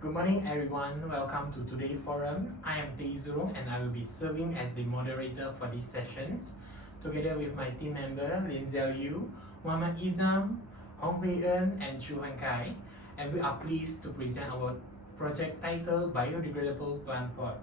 Good morning everyone, welcome to today's forum. I am Tei Zurong and I will be serving as the moderator for these sessions together with my team member Lin Xiao Yu, Muhammad Izam, Hong Hui En and Chu Han Kai, and we are pleased to present our project titled Biodegradable Plant Pot.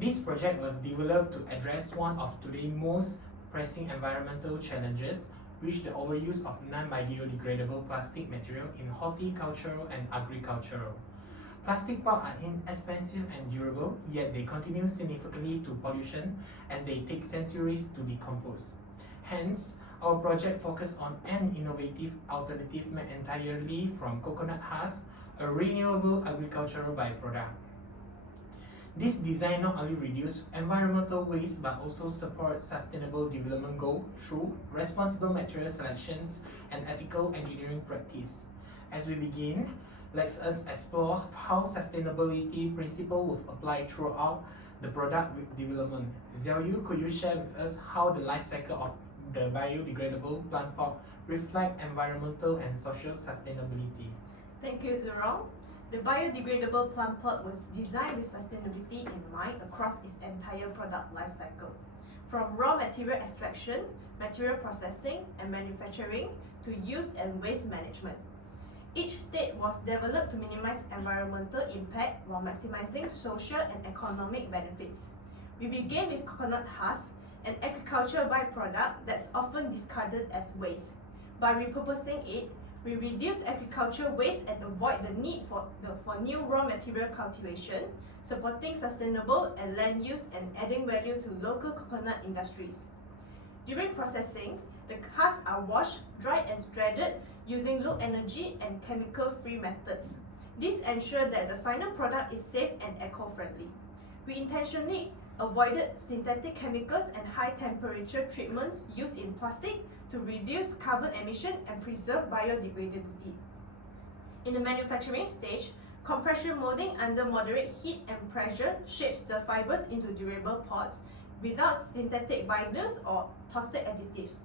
This project was developed to address one of today's most pressing environmental challenges, which is the overuse of non-biodegradable plastic material in horticultural and agricultural. Plastic pots are inexpensive and durable, yet they contribute significantly to pollution as they take centuries to decompose. Hence, our project focuses on an innovative alternative made entirely from coconut husk, a renewable agricultural byproduct. This design not only reduces environmental waste but also supports sustainable development goals through responsible material selections and ethical engineering practice. As we begin, let us explore how sustainability principles will apply throughout the product development. Xiao Yu, could you share with us how the life cycle of the biodegradable plant pot reflects environmental and social sustainability? Thank you, Zurong. The biodegradable plant pot was designed with sustainability in mind across its entire product life cycle. From raw material extraction, material processing, and manufacturing to use and waste management. Each stage was developed to minimize environmental impact while maximizing social and economic benefits. We began with coconut husk, an agricultural byproduct that's often discarded as waste. By repurposing it, we reduce agricultural waste and avoid the need for new raw material cultivation, supporting sustainable and land use and adding value to local coconut industries. During processing, the husks are washed, dried and shredded using low energy and chemical-free methods. This ensures that the final product is safe and eco-friendly. We intentionally avoided synthetic chemicals and high-temperature treatments used in plastic to reduce carbon emission and preserve biodegradability. In the manufacturing stage, compression molding under moderate heat and pressure shapes the fibers into durable pods without synthetic binders or toxic additives.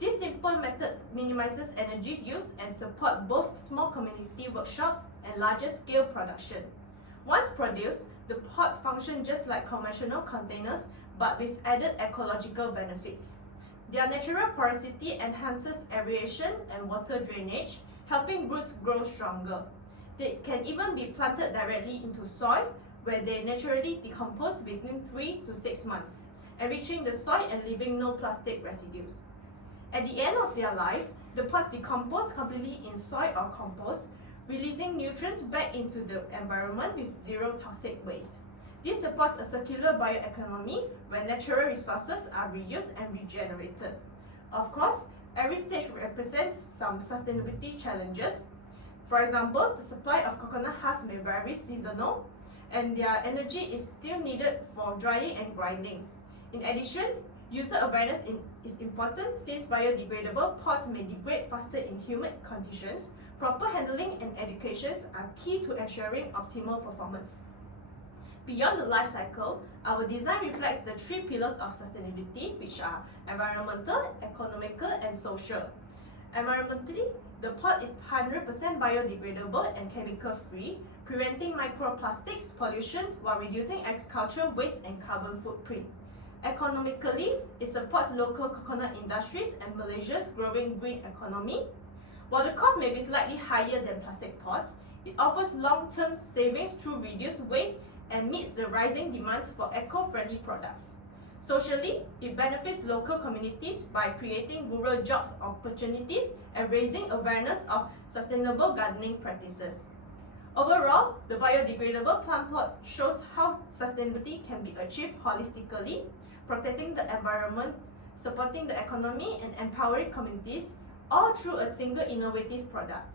This simple method minimizes energy use and supports both small community workshops and larger scale production. Once produced, the pot functions just like conventional containers but with added ecological benefits. Their natural porosity enhances aeration and water drainage, helping roots grow stronger. They can even be planted directly into soil where they naturally decompose between 3 to 6 months, enriching the soil and leaving no plastic residues. At the end of their life, the pots decompose completely in soil or compost, releasing nutrients back into the environment with zero toxic waste. This supports a circular bioeconomy where natural resources are reused and regenerated. Of course, every stage represents some sustainability challenges. For example, the supply of coconut husk may vary seasonal, and their energy is still needed for drying and grinding. In addition, user awareness is important since biodegradable pots may degrade faster in humid conditions. Proper handling and education are key to ensuring optimal performance. Beyond the life cycle, our design reflects the 3 pillars of sustainability, which are environmental, economical, and social. Environmentally, the pot is 100% biodegradable and chemical-free, preventing microplastics pollution while reducing agricultural waste and carbon footprint. Economically, it supports local coconut industries and Malaysia's growing green economy. While the cost may be slightly higher than plastic pots, it offers long-term savings through reduced waste and meets the rising demands for eco-friendly products. Socially, it benefits local communities by creating rural jobs opportunities and raising awareness of sustainable gardening practices. Overall, the biodegradable plant pot shows how sustainability can be achieved holistically, protecting the environment, supporting the economy, and empowering communities, all through a single innovative product.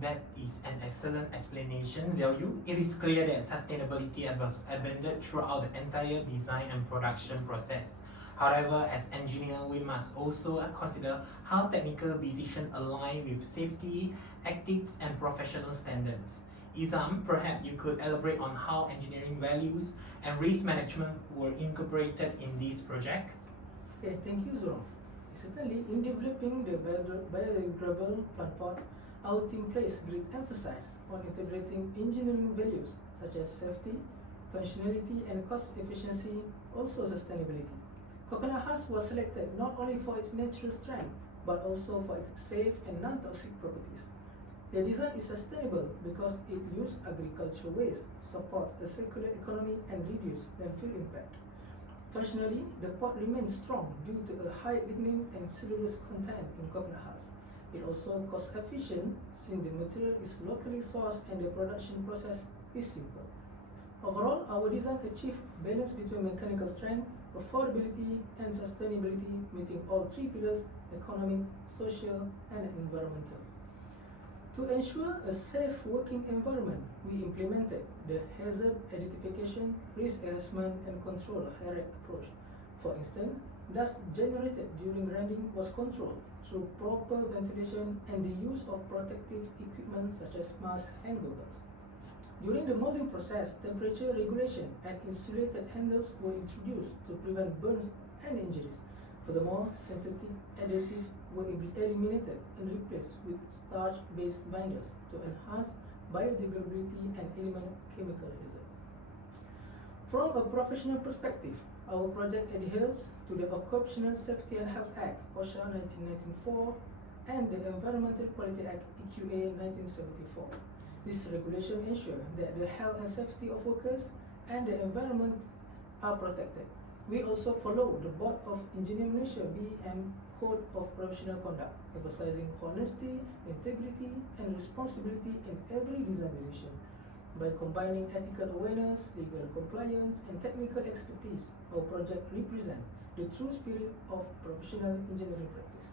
That is an excellent explanation, Xiao Yu. It is clear that sustainability was embedded throughout the entire design and production process. However, as engineers, we must also consider how technical decisions align with safety, ethics, and professional standards. Izam, perhaps you could elaborate on how engineering values and risk management were incorporated in this project? Okay, thank you, Zurong. Certainly, in developing the biodegradable plant pot, our team placed great emphasis on integrating engineering values such as safety, functionality, and cost efficiency, also sustainability. Coconut husk was selected not only for its natural strength, but also for its safe and non-toxic properties. The design is sustainable because it uses agricultural waste, supports a circular economy, and reduces landfill impact. Functionally, the pot remains strong due to a high lignin and cellulose content in coconut husk. It also cost efficient since the material is locally sourced and the production process is simple. Overall, our design achieves balance between mechanical strength, affordability, and sustainability, meeting all three pillars: economic, social, and environmental. To ensure a safe working environment, we implemented the hazard identification, risk assessment, and control HAREC approach. For instance, dust generated during grinding was controlled through proper ventilation and the use of protective equipment such as masks and goggles. During the molding process, temperature regulation and insulated handles were introduced to prevent burns and injuries. Furthermore, synthetic adhesives were eliminated and replaced with starch-based binders to enhance biodegradability and eliminate chemical hazard. From a professional perspective, our project adheres to the Occupational Safety and Health Act, OSHA 1994, and the Environmental Quality Act, EQA 1974. This regulation ensures that the health and safety of workers and the environment are protected. We also follow the Board of Engineering Malaysia (BEM) Code of Professional Conduct, emphasizing honesty, integrity, and responsibility in every design decision. By combining ethical awareness, legal compliance, and technical expertise, our project represents the true spirit of professional engineering practice.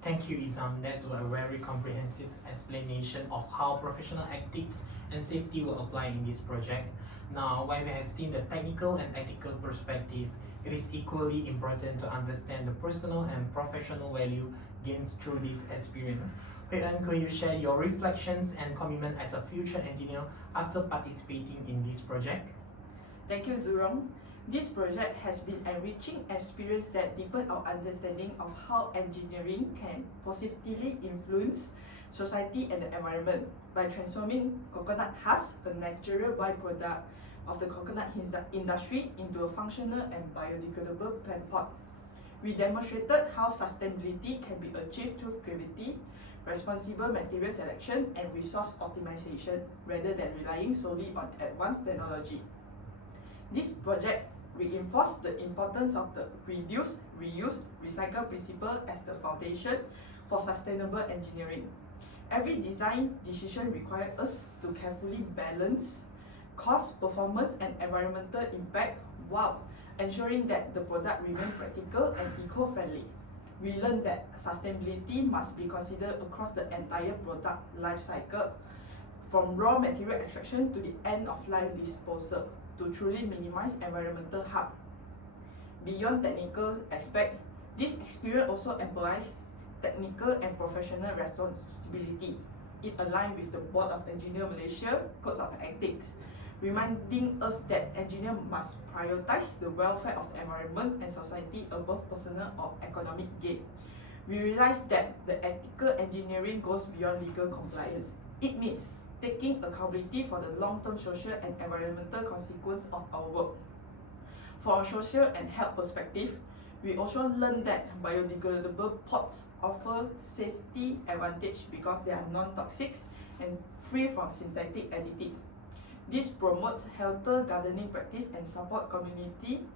Thank you, Izam. That's a very comprehensive explanation of how professional ethics and safety will apply in this project. Now, while we have seen the technical and ethical perspective, it is equally important to understand the personal and professional value gained through this experience. Hui En, could you share your reflections and commitment as a future engineer after participating in this project? Thank you, Zurong. This project has been an enriching experience that deepened our understanding of how engineering can positively influence society and the environment by transforming coconut husk, a natural byproduct of the coconut industry, into a functional and biodegradable plant pot. We demonstrated how sustainability can be achieved through creativity, responsible material selection, and resource optimization rather than relying solely on advanced technology. This project reinforced the importance of the reduce, reuse, recycle principle as the foundation for sustainable engineering. Every design decision requires us to carefully balance cost, performance, and environmental impact while ensuring that the product remains practical and eco-friendly. We learned that sustainability must be considered across the entire product life cycle, from raw material extraction to the end of life disposal, to truly minimize environmental harm. Beyond technical aspect, this experience also implies technical and professional responsibility. It aligns with the Board of Engineers Malaysia Codes of Ethics, reminding us that engineers must prioritize the welfare of the environment and society above personal or economic gain. We realize that the ethical engineering goes beyond legal compliance. It means taking accountability for the long-term social and environmental consequences of our work. From a social and health perspective, we also learned that biodegradable pots offer safety advantage because they are non-toxic and free from synthetic additives. This promotes healthier gardening practice and support community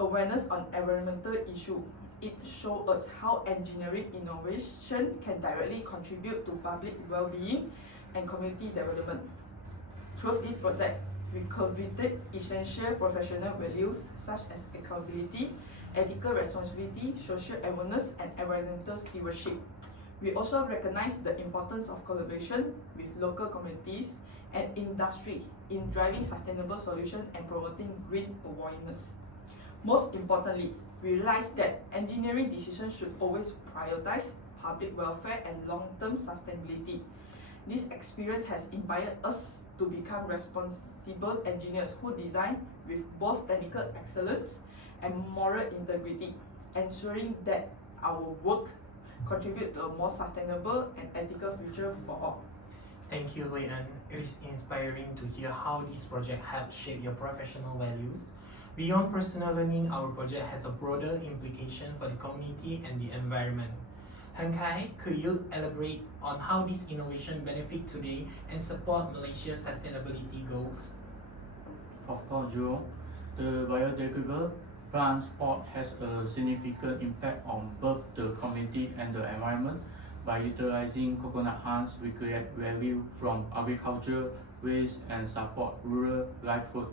awareness on environmental issues. It shows us how engineering innovation can directly contribute to public well-being and community development. Through this project, we cultivated essential professional values such as accountability, ethical responsibility, social awareness, and environmental stewardship. We also recognize the importance of collaboration with local communities and industry in driving sustainable solutions and promoting green awareness. Most importantly, we realize that engineering decisions should always prioritize public welfare and long-term sustainability. This experience has inspired us to become responsible engineers who design with both technical excellence and moral integrity, ensuring that our work contributes to a more sustainable and ethical future for all. Thank you, Hui En. It is inspiring to hear how this project helped shape your professional values. Beyond personal learning, our project has a broader implication for the community and the environment. Han Kai, could you elaborate on how this innovation benefit today and support Malaysia's sustainability goals? Of course, Joe. The biodegradable transport has a significant impact on both the community and the environment. By utilizing coconut hulls, we create value from agriculture, waste, and support rural livelihood.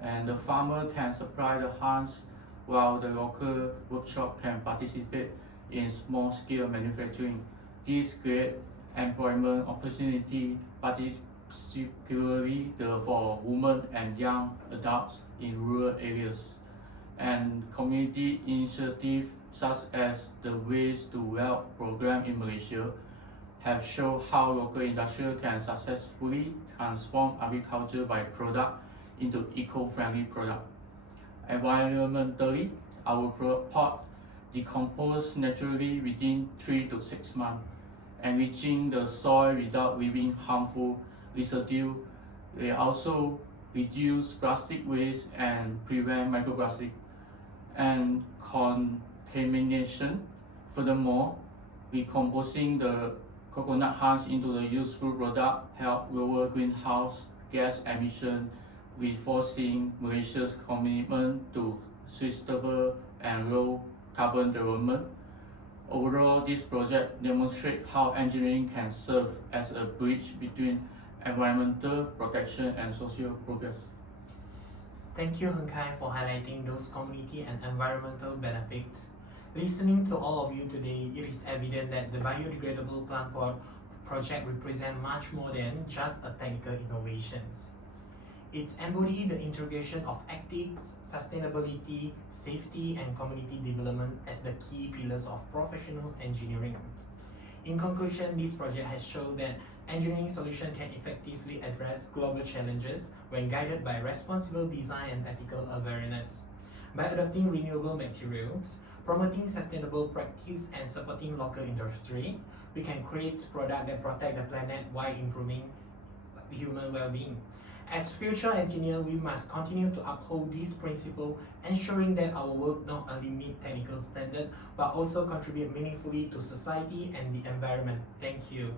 And the farmer can supply the hulls while the local workshop can participate in small-scale manufacturing. This creates employment opportunity, particularly for women and young adults in rural areas. And community initiatives such as the Waste to Wealth program in Malaysia have shown how local industry can successfully transform agriculture by product into eco-friendly product. Environmentally, our pot decompose naturally within 3 to 6 months, enriching the soil without leaving harmful residue. They also reduce plastic waste and prevent microplastic and contamination. Furthermore, recomposing the coconut hulls into the useful product help lower greenhouse gas emission, reinforcing Malaysia's commitment to sustainable and low carbon development. Overall, this project demonstrates how engineering can serve as a bridge between environmental protection and social progress. Thank you, Han Kai, for highlighting those community and environmental benefits. Listening to all of you today, it is evident that the biodegradable plant pot project represents much more than just a technical innovation. It's embodied the integration of ethics, sustainability, safety, and community development as the key pillars of professional engineering. In conclusion, this project has shown that engineering solutions can effectively address global challenges when guided by responsible design and ethical awareness. By adopting renewable materials, promoting sustainable practice, and supporting local industry, we can create products that protect the planet while improving human well-being. As future engineers, we must continue to uphold this principle, ensuring that our work not only meet technical standards, but also contribute meaningfully to society and the environment. Thank you.